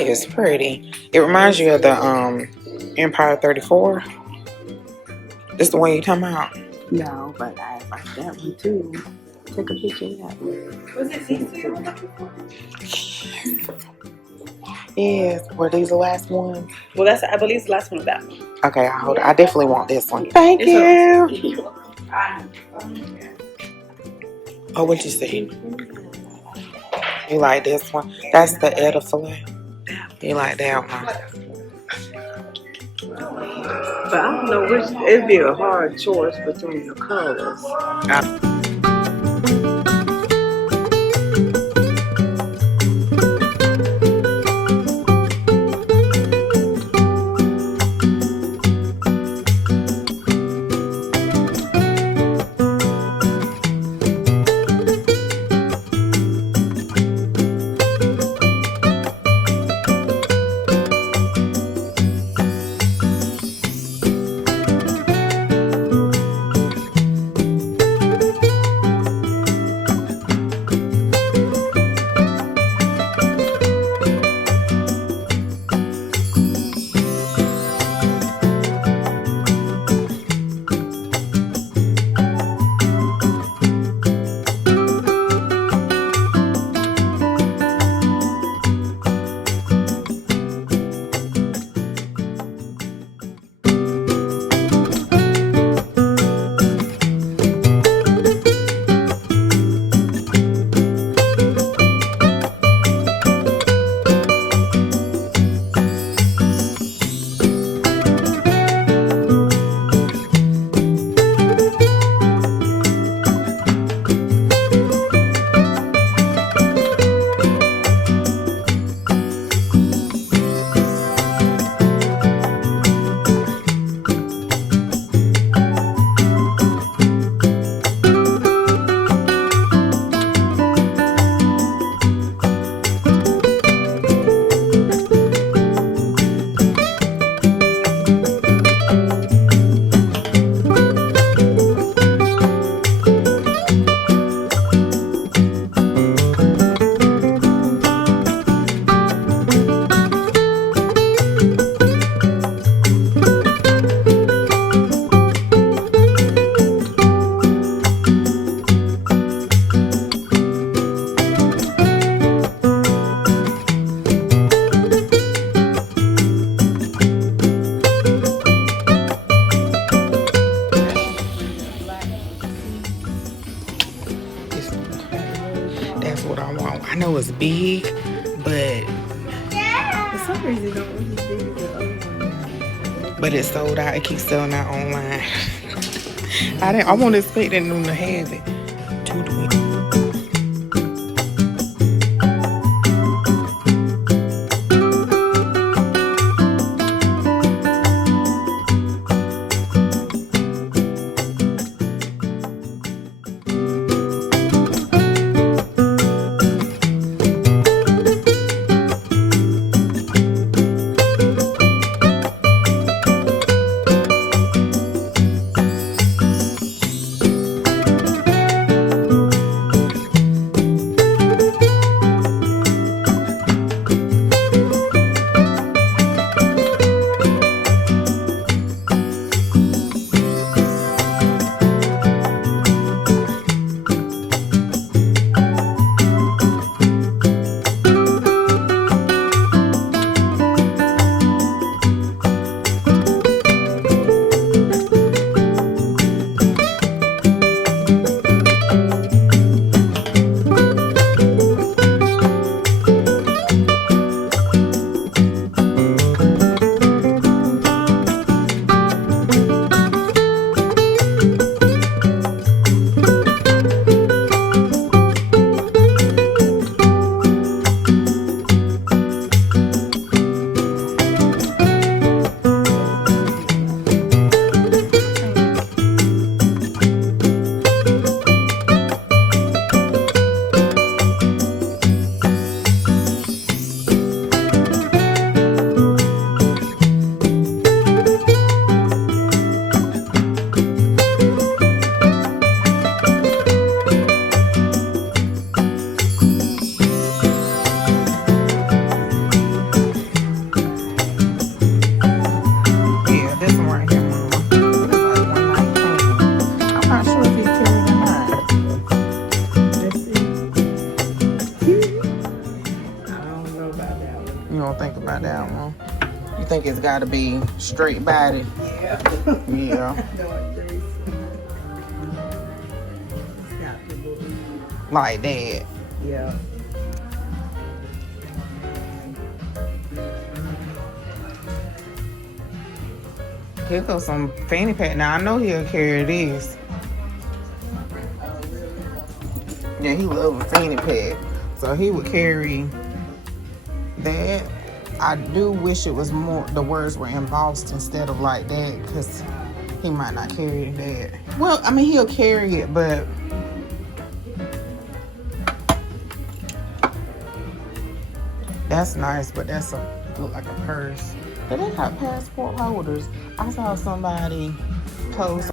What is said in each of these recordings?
That is pretty. It reminds you of the Empire 34. This the one you talking about? No, but I like that one too. Take a picture of that one. Was it these two? Yes. Were these the last ones? Well, that's, I believe, the last one of that one. Okay, I hold it. I definitely want this one. Thank you. Oh, what you see? You like this one? That's the edifice. You like that one? But I don't know which. It'd be a hard choice between the colors. That's what I want. I know it's big, but For some reason, it don't look as big as the other one. but it's sold out. It keeps selling out online. I wasn't expecting them to have it. Too doing. You don't think about that one. You think it's got to be straight body. Yeah. Yeah. No, Jason. It's got to look. Like that. Yeah. Here goes some fanny pack. Now, I know he'll carry this. Yeah, he loves a fanny pack. So he would carry that. I do wish it was more, the words were embossed instead of like that, because he might not carry that. Well, I mean, he'll carry it, but that's nice, but that's look like a purse. But they got passport holders. I saw somebody post.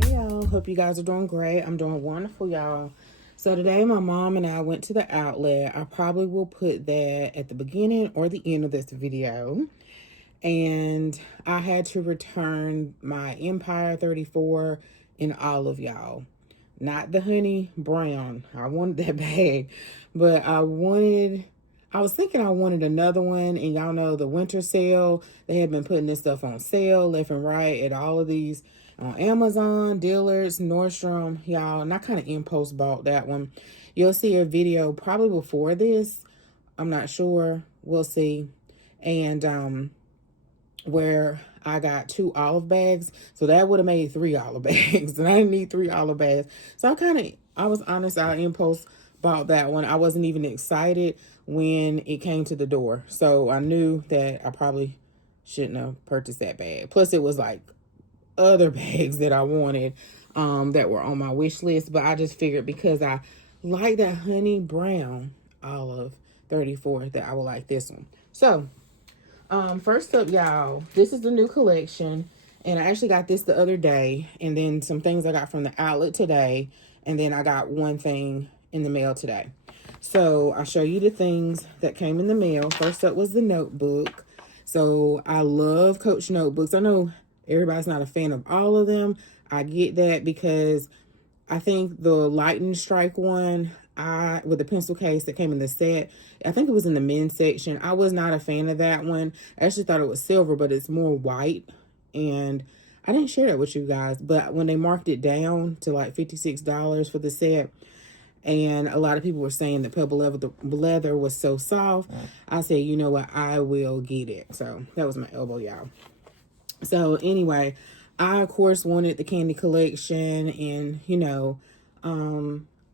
Hey y'all, hope you guys are doing great. I'm doing wonderful, y'all. So today my mom and I went to the outlet. I probably will put that at the beginning or the end of this video. And I had to return my Empire 34 in olive, y'all. Not the honey brown. I wanted that bag. But I was thinking I wanted another one. And y'all know the winter sale. They have been putting this stuff on sale left and right at all of these on Amazon, Dillard's, Nordstrom, y'all. And I kind of impulse bought that one. You'll see a video probably before this. I'm not sure. We'll see. And where I got 2 olive bags. So that would have made 3 olive bags. And I didn't need 3 olive bags. So I was honest, I impulse bought that one. I wasn't even excited when it came to the door. So I knew that I probably shouldn't have purchased that bag. Plus it was like other bags that I wanted that were on my wish list. But I just figured because I like that honey brown olive 34 that I would like this one. So first up, y'all, this is the new collection, and I actually got this the other day, and then some things I got from the outlet today, and then I got one thing in the mail today. So I'll show you the things that came in the mail. First up was the notebook. So I love Coach notebooks. I know everybody's not a fan of all of them. I get that because I think the lightning strike one, with the pencil case that came in the set, I think it was in the men's section. I was not a fan of that one. I actually thought it was silver, but it's more white. And I didn't share that with you guys. But when they marked it down to like $56 for the set, and a lot of people were saying that pebble leather was so soft, I said, you know what, I will get it. So that was my elbow, y'all. So anyway, I, of course, wanted the candy collection, and, you know,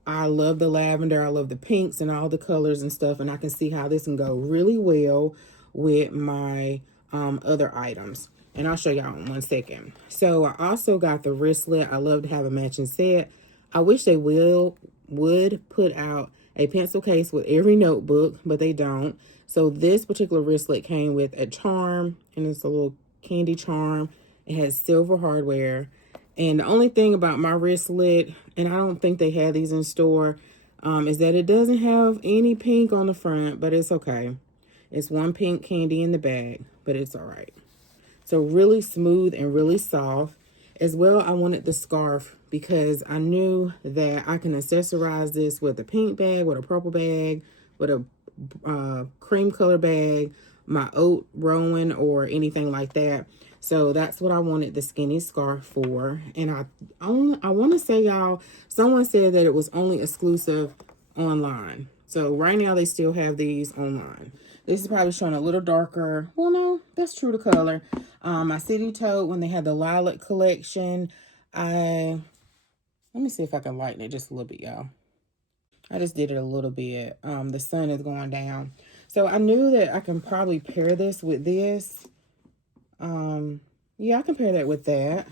I love the lavender. I love the pinks and all the colors and stuff, and I can see how this can go really well with my other items. And I'll show y'all in 1 second. So I also got the wristlet. I love to have a matching set. I wish they would put out a pencil case with every notebook, but they don't. So this particular wristlet came with a charm, and it's a little candy charm. It has silver hardware. And the only thing about my wristlet, and I don't think they had these in store, is that it doesn't have any pink on the front, but it's okay. It's one pink candy in the bag, but it's all right. So really smooth and really soft. As well, I wanted the scarf because I knew that I can accessorize this with a pink bag, with a purple bag, with a cream color bag, my oat ROWAN, or anything like that. So that's what I wanted the skinny scarf for. And I want to say, y'all, someone said that it was only exclusive online. So right now they still have these online. This is probably showing a little darker. Well, no, that's true to color. My city tote, when they had the lilac collection, let me see if I can lighten it just a little bit, y'all. I just did it a little bit. The sun is going down. So I knew that I can probably pair this with this. Yeah, I can pair that with that.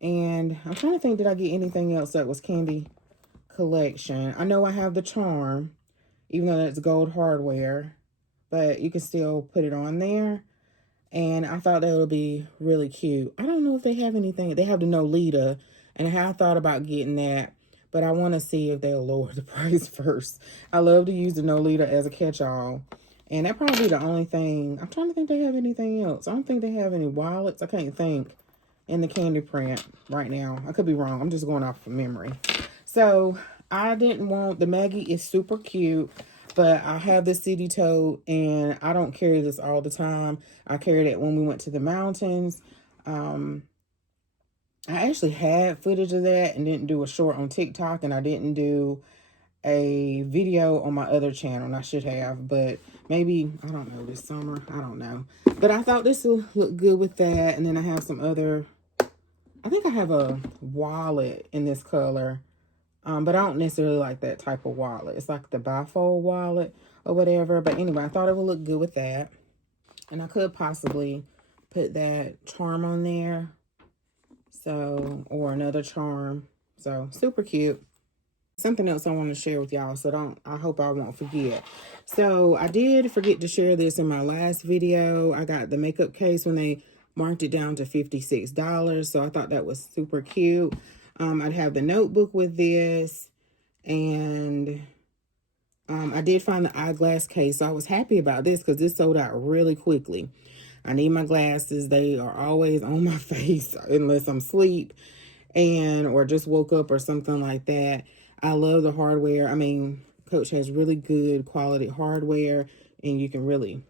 And I'm trying to think, did I get anything else that was candy collection? I know I have the charm, even though that's gold hardware, but you can still put it on there. And I thought that would be really cute. I don't know if they have anything. They have the Nolita, and I have thought about getting that, but I want to see if they'll lower the price first. I love to use the Nolita as a catch-all. And that probably be the only thing. I'm trying to think they have anything else. I don't think they have any wallets. I can't think in the candy print right now. I could be wrong. I'm just going off from memory. So I didn't want, the Maggie is super cute, but I have the city tote and I don't carry this all the time. I carried it when we went to the mountains. I actually had footage of that and didn't do a short on TikTok, and I didn't do a video on my other channel, and I should have, but maybe, I don't know, this summer, I don't know. But I thought this will look good with that. And then I have some other, I think I have a wallet in this color, but I don't necessarily like that type of wallet. It's like the bifold wallet or whatever. But anyway, I thought it would look good with that. And I could possibly put that charm on there. So, or another charm. So, super cute. Something else I want to share with y'all, so I hope I won't forget. So, I did forget to share this in my last video. I got the makeup case when they marked it down to $56. So, I thought that was super cute. I'd have the notebook with this, and I did find the eyeglass case. So, I was happy about this because this sold out really quickly. I need my glasses. They are always on my face unless I'm asleep or just woke up or something like that. I love the hardware. I mean, Coach has really good quality hardware, and you can really,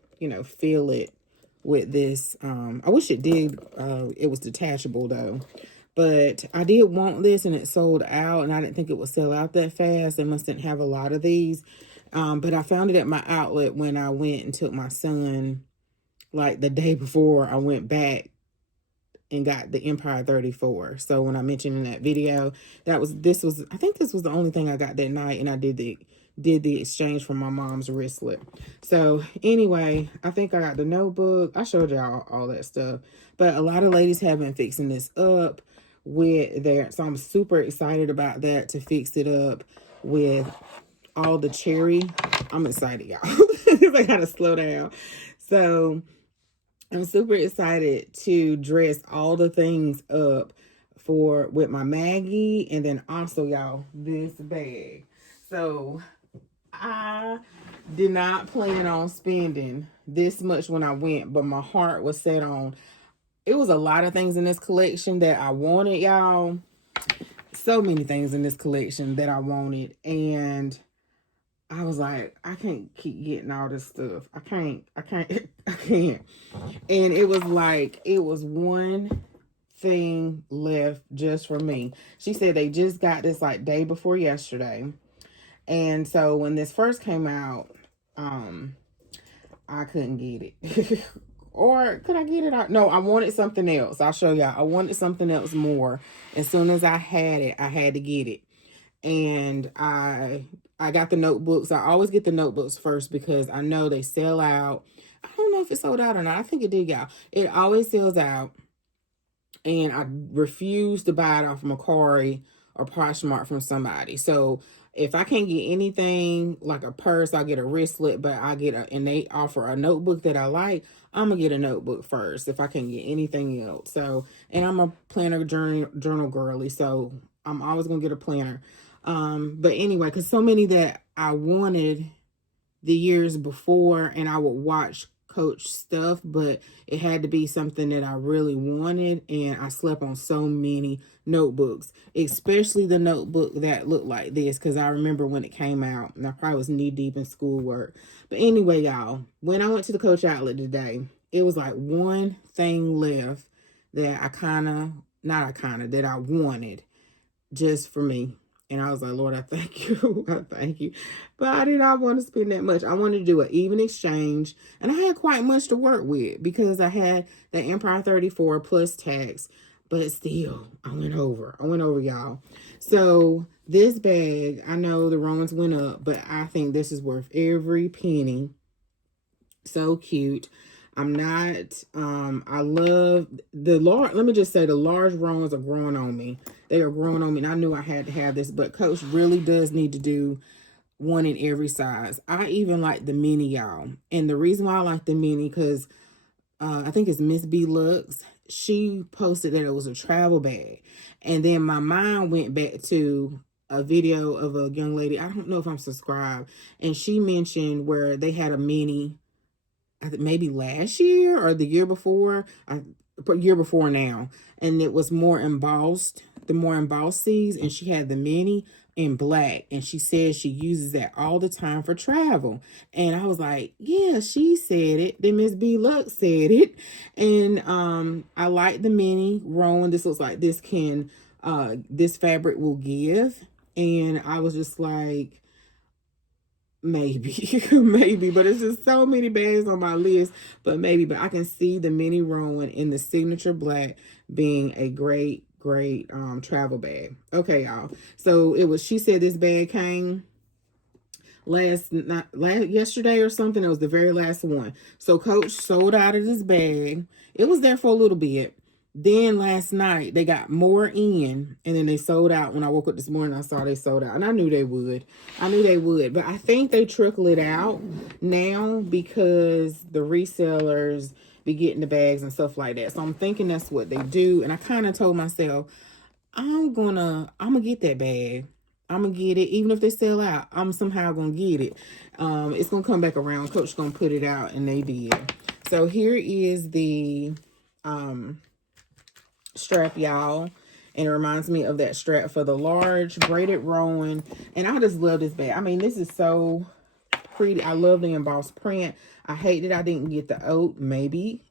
feel it with this. I wish it did. It was detachable though, but I did want this and it sold out, and I didn't think it would sell out that fast. They must didn't have a lot of these. But I found it at my outlet when I went and took my son, like the day before I went back and got the Empire 34. So when I mentioned in that video, I think this was the only thing I got that night, and I did the exchange for my mom's wristlet. So anyway, I think I got the notebook. I showed y'all all that stuff, but a lot of ladies have been fixing this up with so I'm super excited about that, to fix it up with all the cherry. I'm excited, y'all. I gotta slow down. So I'm super excited to dress all the things up with my Maggie, and then also, y'all, this bag. So I did not plan on spending this much when I went, but my heart was set on, it was a lot of things in this collection that I wanted, y'all. So many things in this collection that I wanted, and I was like, I can't keep getting all this stuff. I can't. And it was like, it was one thing left just for me. She said they just got this like day before yesterday. And so when this first came out, I couldn't get it. Or could I get it? No, I wanted something else. I'll show y'all. I wanted something else more. As soon as I had it, I had to get it. And I got the notebooks. I always get the notebooks first because I know they sell out. I don't know if it sold out or not. I think it did, y'all. It always sells out. And I refuse to buy it off Macari or Poshmark from somebody. So if I can't get anything like a purse, I'll get a wristlet, but and they offer a notebook that I like, I'm gonna get a notebook first if I can't get anything else. So, and I'm a planner journal girly, so I'm always gonna get a planner. But anyway, because so many that I wanted the years before, and I would watch Coach stuff, but it had to be something that I really wanted, and I slept on so many notebooks, especially the notebook that looked like this, because I remember when it came out, and I probably was knee deep in schoolwork. But anyway, y'all, when I went to the Coach outlet today, it was like one thing left that that I wanted just for me. And I was like, Lord, I thank you. I thank you. But I did not want to spend that much. I wanted to do an even exchange. And I had quite much to work with because I had the Empire 34 plus tax. But still, I went over, y'all. So this bag, I know the ROWANs went up, but I think this is worth every penny. So cute. I'm not, I love the large, let me just say the large ROWANs are growing on me. They are growing on me, and I knew I had to have this, but Coach really does need to do one in every size. I even like the mini, y'all. And the reason why I like the mini, because I think it's Miss B Lux. She posted that it was a travel bag. And then my mind went back to a video of a young lady, I don't know if I'm subscribed, and she mentioned where they had a mini, I think maybe last year or the year before now, and it was more embossed the more embossed C's, and she had the mini in black, and she says she uses that all the time for travel. And I was like, yeah, she said it. Then Miss B Luck said it. And I like the mini ROWAN. This looks like this fabric will give. And I was just like, maybe, maybe, but it's just so many bags on my list. But maybe, but I can see the mini ROWAN in the signature black being a great travel bag. Okay, y'all. So she said this bag came yesterday or something. It was the very last one. So Coach sold out of this bag. It was there for a little bit. Then last night they got more in, and then they sold out. When I woke up this morning, I saw they sold out, and I knew they would. But I think they trickle it out now because the resellers be getting the bags and stuff like that. So I'm thinking that's what they do. And I kind of told myself, I'm gonna get that bag. I'm gonna get it. Even if they sell out, I'm somehow gonna get it. It's gonna come back around. Coach gonna put it out, and they did. So here is the strap, y'all. And it reminds me of that strap for the large braided ROWAN. And I just love this bag. I mean, this is so pretty. I love the embossed print. I hate that I didn't get the oat. Maybe,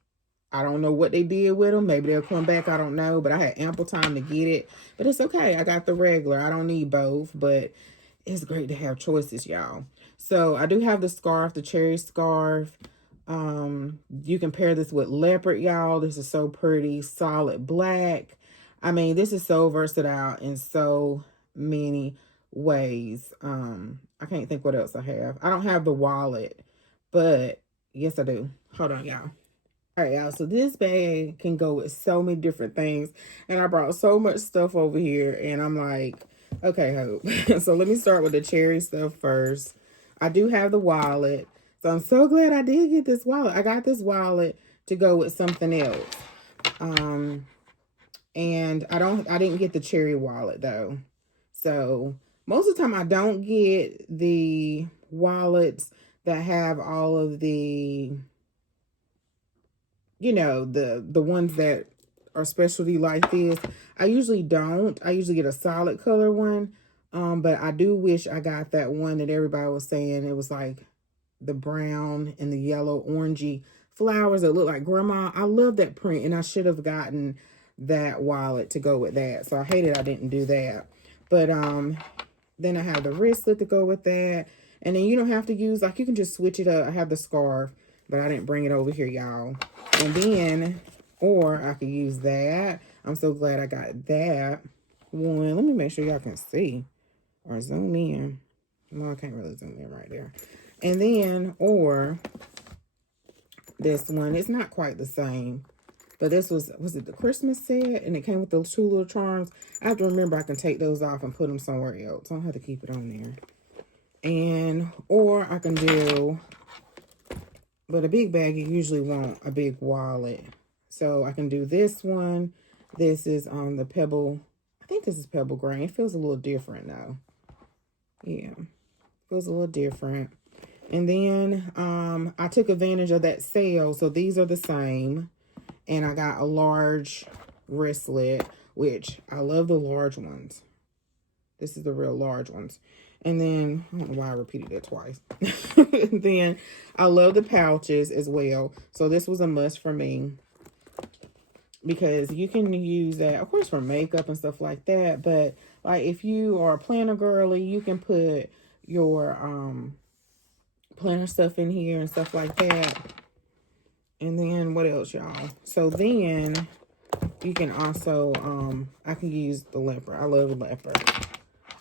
I don't know what they did with them. Maybe they'll come back. I don't know. But I had ample time to get it. But it's okay. I got the regular. I don't need both. But it's great to have choices, y'all. So I do have the scarf, the cherry scarf. You can pair this with leopard, y'all. This is so pretty. Solid black. I mean, this is so versatile in so many ways. I can't think what else I have. I don't have the wallet, but yes, I do. Hold on, y'all. All right, y'all. So this bag can go with so many different things. And I brought so much stuff over here. And I'm like, okay, Hope. So let me start with the cherry stuff first. I do have the wallet. So I'm so glad I did get this wallet. I got this wallet to go with something else. And I didn't get the cherry wallet though. So most of the time I don't get the wallets that have all of the, you know, the ones that are specialty like this. I usually don't. I usually get a solid color one. But I do wish I got that one that everybody was saying. It was like the brown and the yellow orangey flowers that look like grandma. I love that print, and I should have gotten that wallet to go with that. So I hated I didn't do that. But then I have the wristlet to go with that. And then you don't have to use, like, you can just switch it up. I have the scarf, but I didn't bring it over here, y'all. And then, or I could use that. I'm so glad I got that one. Let me make sure y'all can see or zoom in. No, I can't really zoom in right there. And then, or this one, it's not quite the same, but this was it the Christmas set? And it came with those 2 little charms. I have to remember I can take those off and put them somewhere else. I don't have to keep it on there. And, or I can do, but a big bag, you usually want a big wallet. So I can do this one. This is on the Pebble. I think this is Pebble Grain. It feels a little different though. Yeah, feels a little different. And then I took advantage of that sale. So these are the same. And I got a large wristlet, which I love the large ones. This is the real large ones. And then, I don't know why I repeated that twice. And then I love the pouches as well. So this was a must for me. Because you can use that, of course, for makeup and stuff like that. But like if you are a planner girly, you can put your planner stuff in here and stuff like that. And then what else, y'all? So then you can also I can use the leopard. I love the leopard.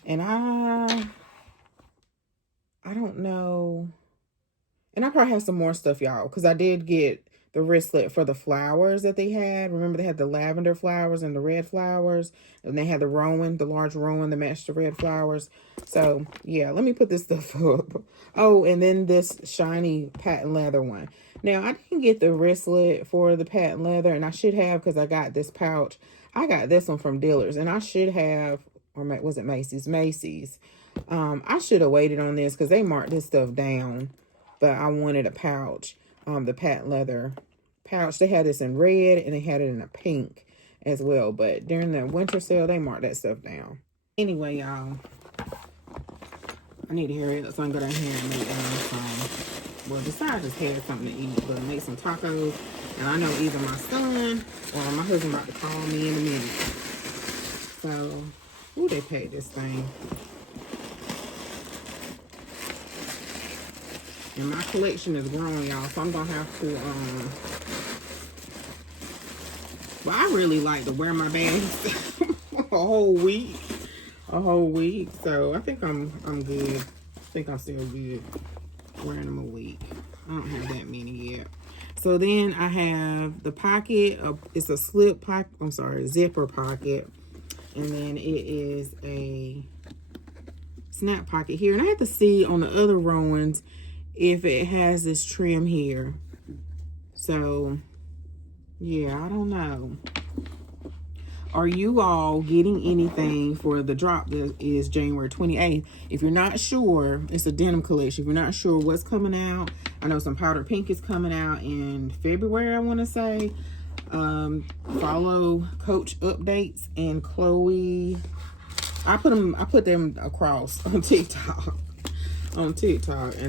And I don't know. And I probably have some more stuff, y'all, because I did get the wristlet for the flowers that they had. Remember, they had the lavender flowers and the red flowers. And they had the ROWAN, the large ROWAN that matched the red flowers. So, yeah, let me put this stuff up. Oh, and then this shiny patent leather one. Now, I didn't get the wristlet for the patent leather, and I should have because I got this pouch. I got this one from Dillard's, and I should have, or was it Macy's? Macy's. I should have waited on this because they marked this stuff down, but I wanted a pouch. The patent leather pouch. They had this in red and they had it in a pink. as well. But during the winter sale, they mark that stuff down. Anyway, y'all, I need to hurry up so I can go down here and make some. Well, besides just had something to eat, but make some tacos. And I know either my son or my husband about to call me in a minute. So, ooh, they paid this thing. And my collection is growing, y'all, so I'm gonna have to well, I really like to wear my bags a whole week. So I think I'm good. I think I'm still good wearing them a week. I don't have that many yet. So then I have the pocket. It's a slip pocket. I'm sorry, zipper pocket. And then it is a snap pocket here. And I have to see on the other Rowans if it has this trim here. So yeah, I don't know. Are you all getting anything for the drop that is January 28th? If you're not sure, it's a denim collection. If you're not sure what's coming out, I know some powder pink is coming out in February, I want to say. Follow Coach Updates and Chloe. I put them across on TikTok. And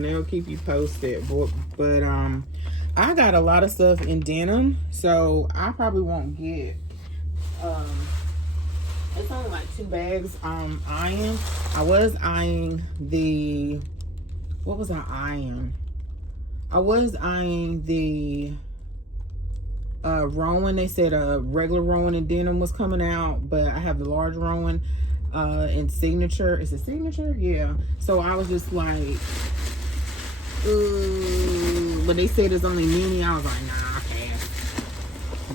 they'll keep you posted. But I got a lot of stuff in denim, so I probably won't get it's only like 2 bags eyeing. I was eyeing the what was I eyeing? I was eyeing the Rowan. They said a regular Rowan in denim was coming out, but I have the large Rowan in signature. Is it signature? Yeah. So I was just like, ooh, but they said it's only mini. I was like, nah, I can't.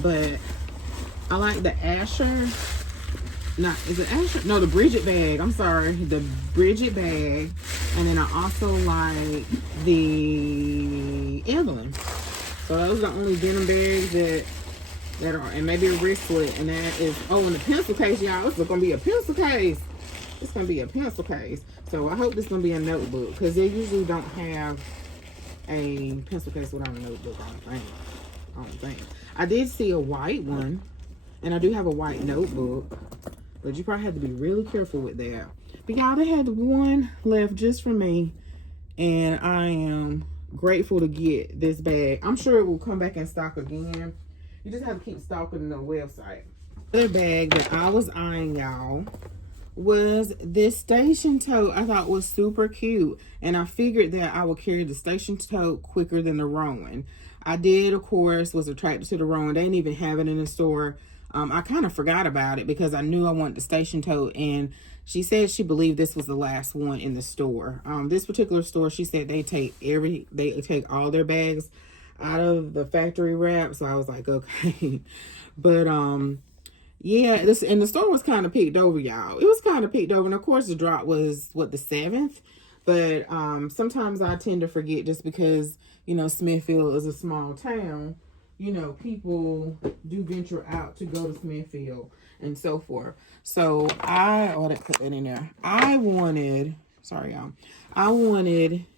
But I like the Asher. Is it Asher? No, the Bridget bag. I'm sorry, the Bridget bag. And then I also like the Evelyn. So those are the only denim bags that are, and maybe a wristlet. And that is, oh, and the pencil case, y'all. It's gonna be a pencil case. It's gonna be a pencil case. So I hope this is gonna be a notebook, because they usually don't have a pencil case without a notebook. I don't think. I did see a white one, and I do have a white notebook, but you probably have to be really careful with that. But y'all, they had one left just for me, and I am grateful to get this bag. I'm sure it will come back in stock again. You just have to keep stalking the website. The other bag that I was eyeing, y'all, was this station tote. I thought was super cute, and I figured that I would carry the station tote quicker than the Rowan. I did, of course, was attracted to the Rowan. They didn't even have it in the store. I kind of forgot about it because I knew I wanted the station tote, and she said she believed this was the last one in the store. This particular store, she said they take all their bags out of the factory wrap. So I was like, okay. But yeah, and the store was kind of picked over, y'all. It was kind of picked over, and of course the drop was what, the 7th. But sometimes I tend to forget, just because, you know, Smithfield is a small town. You know, people do venture out to go to Smithfield and so forth. So I put that in there. I wanted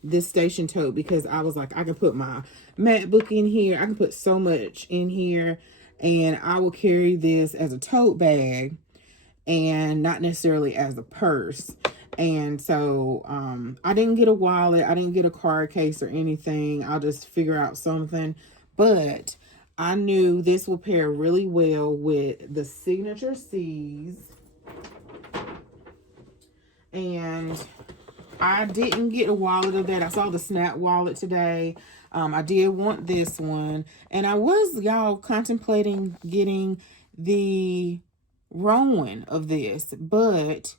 this station tote because I was like, I can put my MacBook in here. I can put so much in here, and I will carry this as a tote bag and not necessarily as a purse. And so I didn't get a wallet. I didn't get a card case or anything. I'll just figure out something. But I knew this will pair really well with the Signature C's. And I didn't get a wallet of that. I saw the Snap wallet today. I did want this one. And I was, y'all, contemplating getting the Rowan of this. But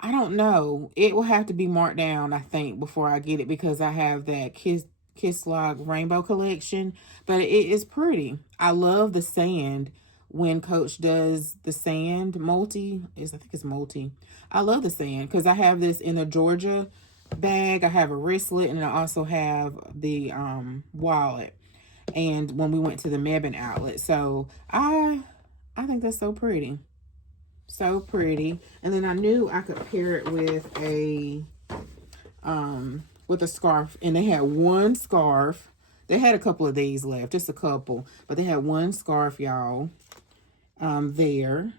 I don't know. It will have to be marked down, I think, before I get it, because I have that Kiss Log Rainbow collection. But it is pretty. I love the sand when Coach does the sand multi. I think it's multi. I love the sand because I have this in a Georgia bag. I have a wristlet, and I also have the wallet. And when we went to the Mebane outlet. So I think that's so pretty. So pretty. And then I knew I could pair it with a scarf. And they had one scarf. They had a couple of these left, just a couple, but they had one scarf, y'all. there.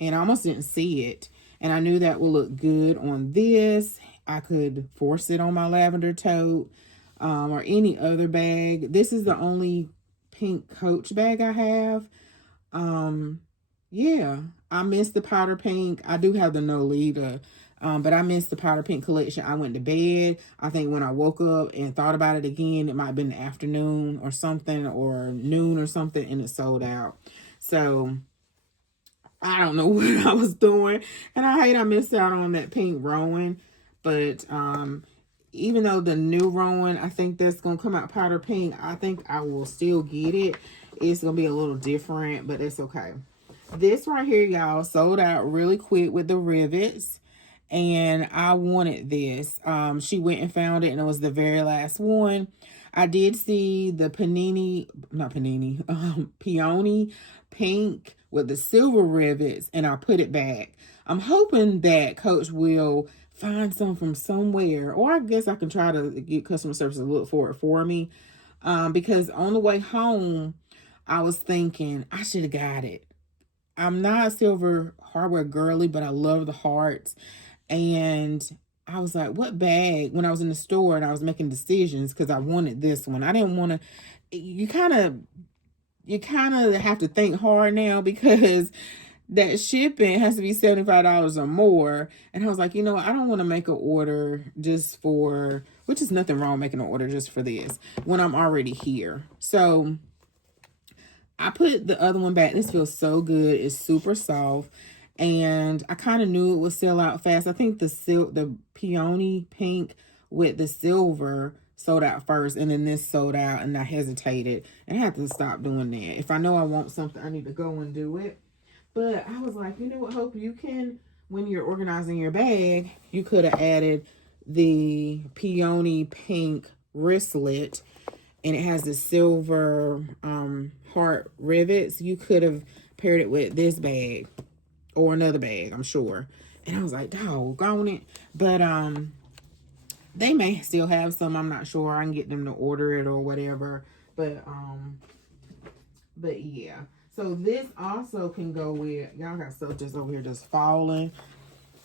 And I almost didn't see it. And I knew that would look good on this. I could force it on my lavender tote or any other bag. This is the only pink Coach bag I have. Yeah, I missed the powder pink. I do have the Nolita, but I missed the powder pink collection. I went to bed. I think when I woke up and thought about it again, it might have been the afternoon or something, or noon or something, and it sold out. So I don't know what I was doing, and I hate I missed out on that pink ROWAN. But even though the new ROWAN, I think that's gonna come out powder pink, I think I will still get it. It's gonna be a little different, but it's okay. This right here, y'all, sold out really quick with the rivets, and I wanted this. She went and found it, and it was the very last one. I did see the peony pink with the silver rivets, and I put it back. I'm hoping that Coach will find some from somewhere, or I guess I can try to get customer service to look for it for me. Because on the way home, I was thinking I should have got it. I'm not a silver hardware girly, but I love the hearts. And I was like, what bag? When I was in the store and I was making decisions, because I wanted this one. I didn't want to. You kind of have to think hard now, because that shipping has to be $75 or more. And I was like, I don't want to make an order just for, which is nothing wrong making an order just for this when I'm already here. So I put the other one back. This feels so good. It's super soft. And I kind of knew it would sell out fast. I think the peony pink with the silver sold out first, and then this sold out, and I hesitated. And I had to stop doing that. If I know I want something, I need to go and do it. But I was like, you know what, Hope, you can, when you're organizing your bag, you could have added the peony pink wristlet, and it has the silver heart rivets. You could have paired it with this bag or another bag, I'm sure. And I was like, doggone it. But they may still have some. I'm not sure. I can get them to order it or whatever. But yeah. So this also can go with, y'all got stuff just over here just falling.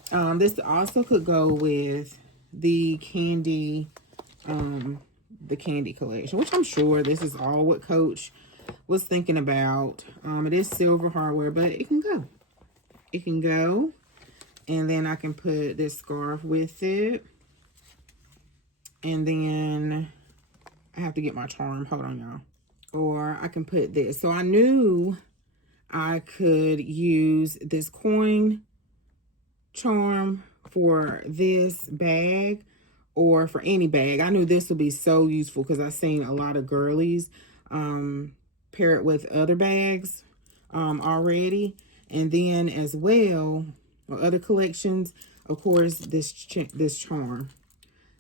This also could go with the candy collection, which I'm sure this is all what Coach was thinking about. It is silver hardware, but it can go. It can go. And then I can put this scarf with it. And then I have to get my charm. Hold on, y'all. Or I can put this. So I knew I could use this coin charm for this bag or for any bag. I knew this would be so useful because I've seen a lot of girlies pair it with other bags already. And then as well, or other collections, of course, this charm.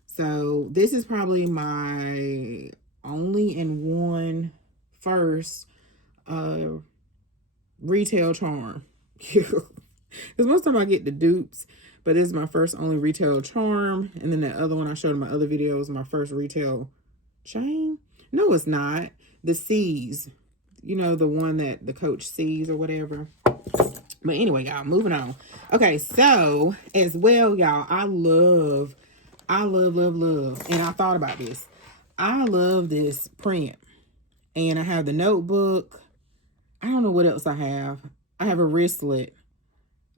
So this is probably my only and one first retail charm. Because most of the time I get the dupes, but this is my first only retail charm. And then the other one I showed in my other videos, my first retail chain. No, it's not. The C's. The one that the Coach sees or whatever. But anyway, y'all, moving on. Okay, so as well, y'all, I love, and I thought about this. I love this print. And I have the notebook. I don't know what else I have. I have a wristlet.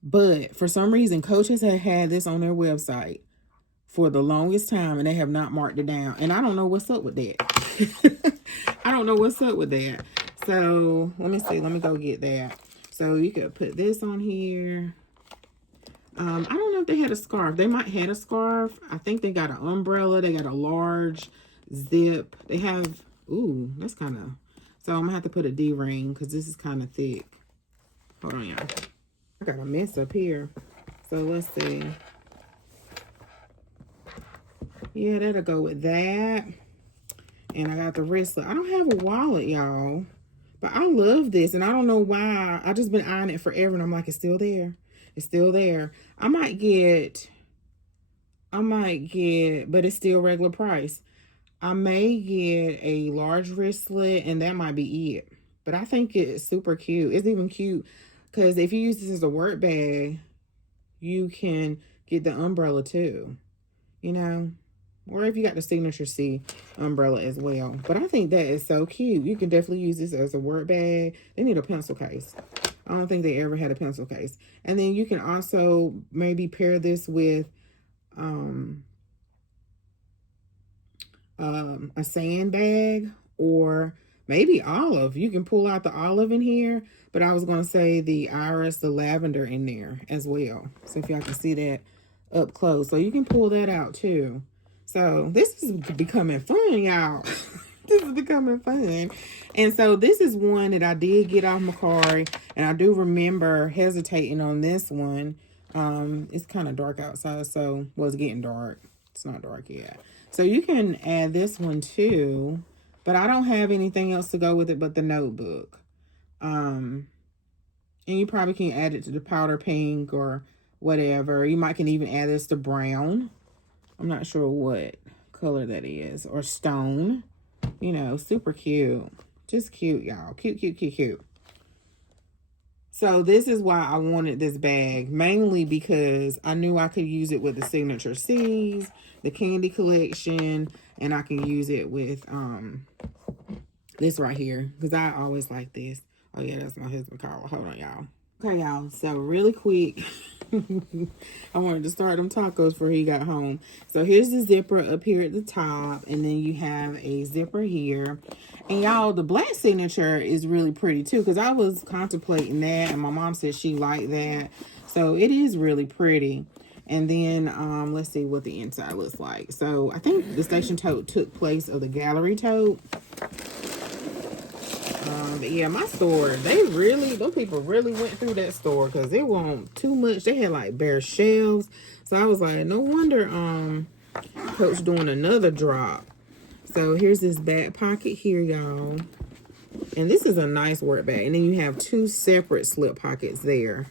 But for some reason, Coach has had this on their website for the longest time, and they have not marked it down. And I don't know what's up with that. I don't know what's up with that. So let me see. Let me go get that. So you could put this on here. I don't know if they had a scarf. They might have a scarf. I think they got an umbrella. They got a large zip. They have, ooh, that's kind of, so I'm going to have to put a D-ring because this is kind of thick. Hold on, y'all. I got a mess up here. So let's see. Yeah, that'll go with that. And I got the wristlet. I don't have a wallet, y'all. But I love this. And I don't know why. I just been eyeing it forever. And I'm like, it's still there. It's still there. I might get, but it's still regular price. I may get a large wristlet, and that might be it. But I think it's super cute. It's even cute because if you use this as a work bag, you can get the umbrella too, you know? Or if you got the Signature C umbrella as well. But I think that is so cute. You can definitely use this as a work bag. They need a pencil case. I don't think they ever had a pencil case. And then you can also maybe pair this with a sandbag or maybe olive. You can pull out the olive in here. But I was going to say the iris, the lavender in there as well. So if y'all can see that up close. So you can pull that out too. So this is becoming fun, y'all. This is becoming fun. And so this is one that I did get off Macari. And I do remember hesitating on this one. It's kind of dark outside. So, well, it's getting dark. It's not dark yet. So you can add this one too. But I don't have anything else to go with it but the notebook. And you probably can add it to the powder pink or whatever. You might can even add this to brown. I'm not sure what color that is. Or stone. You know, super cute. Just cute, y'all. Cute, cute, cute, cute. So this is why I wanted this bag. Mainly because I knew I could use it with the Signature C's, the candy collection, and I can use it with this right here. Because I always like this. Oh, yeah, that's my husband collar. Hold on, y'all. Okay, y'all. So really quick, I wanted to start them tacos before he got home. So here's the zipper up here at the top. And then you have a zipper here. And y'all, the black signature is really pretty too. Because I was contemplating that. And my mom said she liked that. So it is really pretty. And then let's see what the inside looks like. So I think the station tote took place of the gallery tote. But yeah, my store, those people really went through that store because they want too much. They had like bare shelves. So I was like, no wonder Coach doing another drop. So here's this back pocket here, y'all. And this is a nice work bag. And then you have two separate slip pockets there.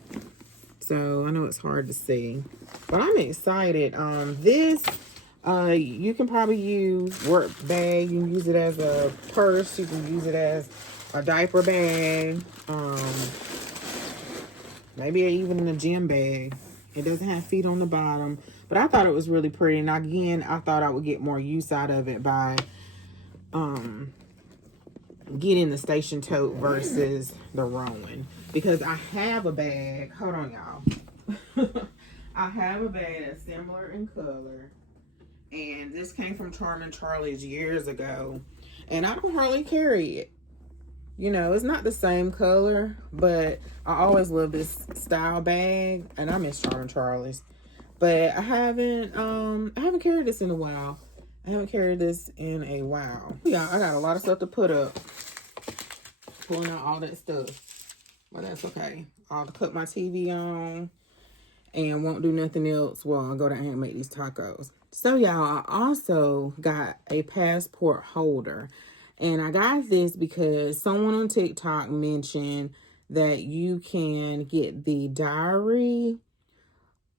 So I know it's hard to see. But I'm excited. You can probably use work bag. You can use it as a purse. You can use it as a diaper bag, maybe even in a gym bag. It doesn't have feet on the bottom, but I thought it was really pretty. And again, I thought I would get more use out of it by getting the station tote versus the ROWAN, because I have a bag. Hold on, y'all. I have a bag that's similar in color, and this came from Charming Charlie's years ago, and I don't hardly carry it. You know, it's not the same color, but I always love this style bag, and I miss Charming Charlie's. But I haven't carried this in a while. Yeah, I got a lot of stuff to put up. Pulling out all that stuff. But that's okay. I'll cut my TV on and won't do nothing else while I go down here and make these tacos. So, y'all, I also got a passport holder. And I got this because someone on TikTok mentioned that you can get the diary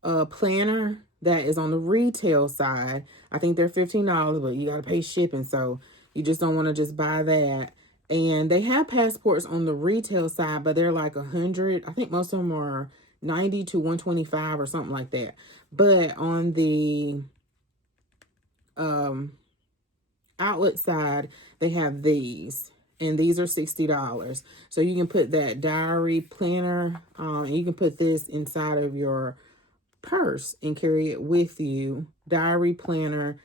planner that is on the retail side. I think they're $15, but you got to pay shipping. So you just don't want to just buy that. And they have passports on the retail side, but they're like 100. I think most of them are 90 to 125 or something like that. But on the outlet side, they have these, and these are $60. So you can put that diary planner, and you can put this inside of your purse and carry it with you. Diary planner.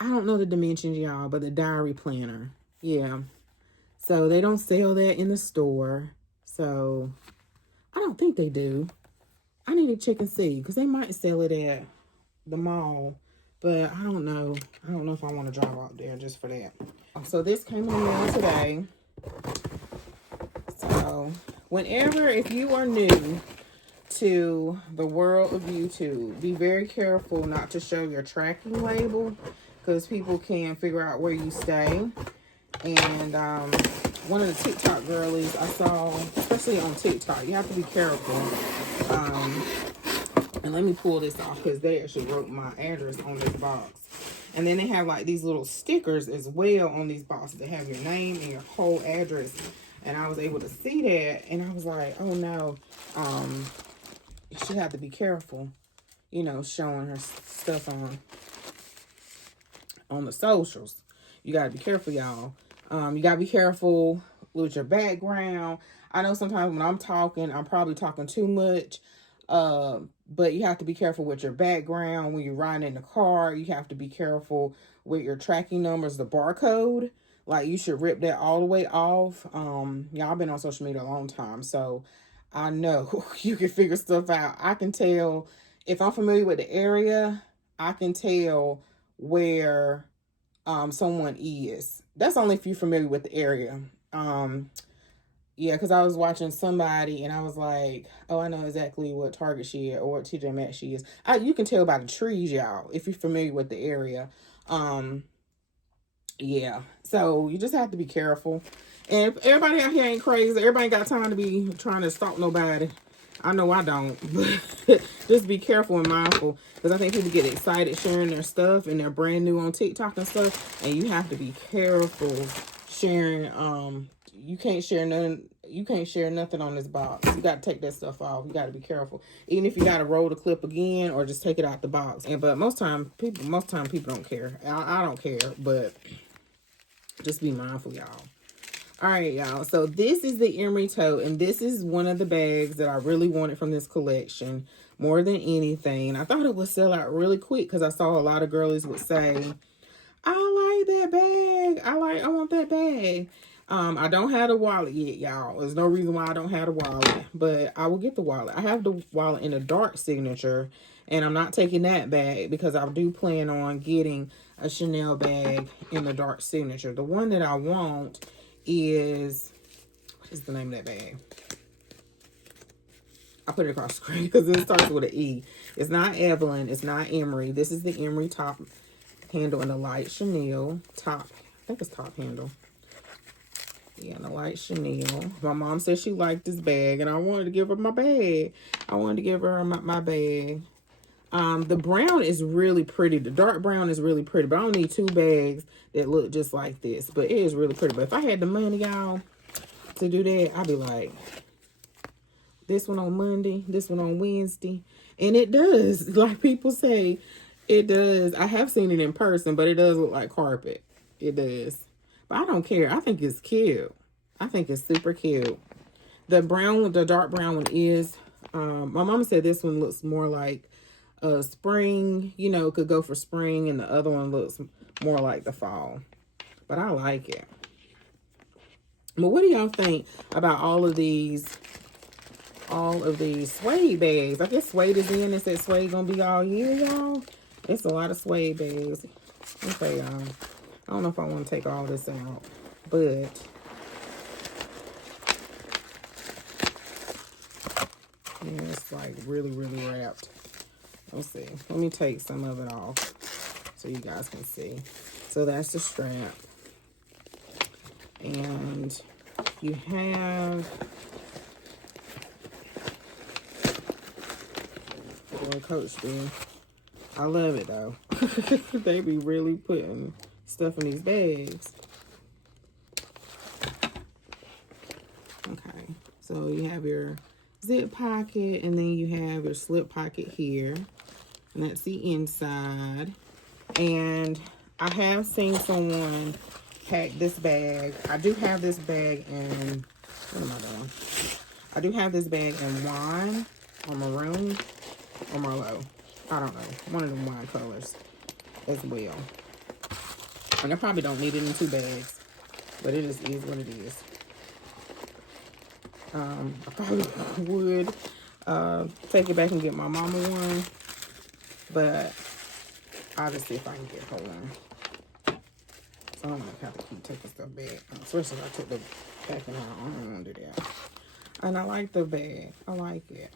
I don't know the dimensions, y'all, but the diary planner. Yeah. So they don't sell that in the store. So I don't think they do. I need to check and see, because they might sell it at the mall. But I don't know. I don't know if I want to drive out there just for that. So this came on mail today. So if you are new to the world of YouTube, be very careful not to show your tracking label, because people can figure out where you stay. And one of the TikTok girlies I saw, especially on TikTok, you have to be careful. And let me pull this off, because they actually wrote my address on this box. And then they have like these little stickers as well on these boxes. They have your name and your whole address. And I was able to see that, and I was like, oh no, she had to be careful, you know, showing her stuff on the socials. You got to be careful, y'all. You got to be careful with your background. I know sometimes when I'm talking, I'm probably talking too much. But you have to be careful with your background when you're riding in the car. You have to be careful with your tracking numbers, the barcode. Like, you should rip that all the way off. Y'all been on social media a long time, so I know you can figure stuff out. I can tell if I'm familiar with the area. I can tell where someone is. That's only if you're familiar with the area. Yeah, because I was watching somebody and I was like, oh, I know exactly what Target she is or what TJ Maxx she is. You can tell by the trees, y'all, if you're familiar with the area. Yeah, so you just have to be careful. And everybody out here ain't crazy. Everybody ain't got time to be trying to stalk nobody. I know I don't. But just be careful and mindful. Because I think people get excited sharing their stuff and they're brand new on TikTok and stuff. And you have to be careful sharing. You can't share nothing. You can't share nothing on this box. You got to take that stuff off. You got to be careful. Even if you got to roll the clip again or just take it out the box. But most time people don't care. I don't care. But just be mindful, y'all. All right, y'all. So this is the Emery tote, and this is one of the bags that I really wanted from this collection more than anything. I thought it would sell out really quick because I saw a lot of girlies would say, I like that bag. I want that bag. I don't have the wallet yet, y'all. There's no reason why I don't have the wallet, but I will get the wallet. I have the wallet in a dark signature, and I'm not taking that bag because I do plan on getting a Chanel bag in the dark signature. The one that I want is, what is the name of that bag? I put it across the screen because it starts with an E. It's not Evelyn. It's not Emery. This is the Emery top handle and the light Chanel top. I think it's top handle. Yeah, and the light Chanel. My mom said she liked this bag, and I wanted to give her my bag. I wanted to give her my bag. The brown is really pretty. The dark brown is really pretty, but I don't need two bags that look just like this. But it is really pretty. But if I had the money, y'all, to do that, I'd be like, this one on Monday, this one on Wednesday. And it does. Like people say, it does. I have seen it in person, but it does look like carpet. It does. But I don't care. I think it's cute. I think it's super cute. The brown, the dark brown one is, my mama said this one looks more like spring, you know, could go for spring, and the other one looks more like the fall. But I like it. But what do y'all think about all of these suede bags? I guess suede is in. It said suede gonna be all year, y'all. It's a lot of suede bags. Okay, y'all. I don't know if I want to take all this out, but yeah, it's like really, really wrapped. Let's see. Let me take some of it off so you guys can see. So that's the strap. And you have, boy, Coach do. I love it though. They be really putting stuff in these bags. Okay, so you have your zip pocket, and then you have your slip pocket here, and that's the inside. And I have seen someone pack this bag. I do have this bag in, what am I doing? I do have this bag in wine or maroon or Merlot. I don't know, one of them wine colors as well. And I probably don't need it in 2 bags, but it just is what it is. I probably would take it back and get my mama one, but I'll just see if I can get her one. So I don't have to keep taking stuff back, especially if I took the packing out. I don't want to do that. And I like the bag. I like it.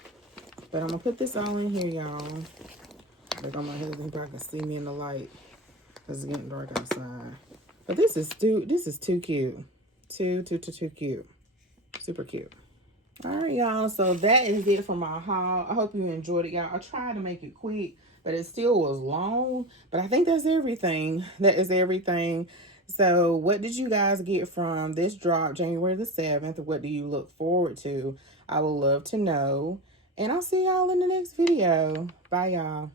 But I'm going to put this all in here, y'all. Like, on my husband, if I can see me in the light, because it's getting dark outside. But this is too cute. Too cute. Super cute. All right, y'all. So that is it for my haul. I hope you enjoyed it, y'all. I tried to make it quick, but it still was long. But I think that's everything. That is everything So what did you guys get from this drop January the 7th? What do you look forward to? I would love to know. And I'll see y'all in the next video. Bye, y'all.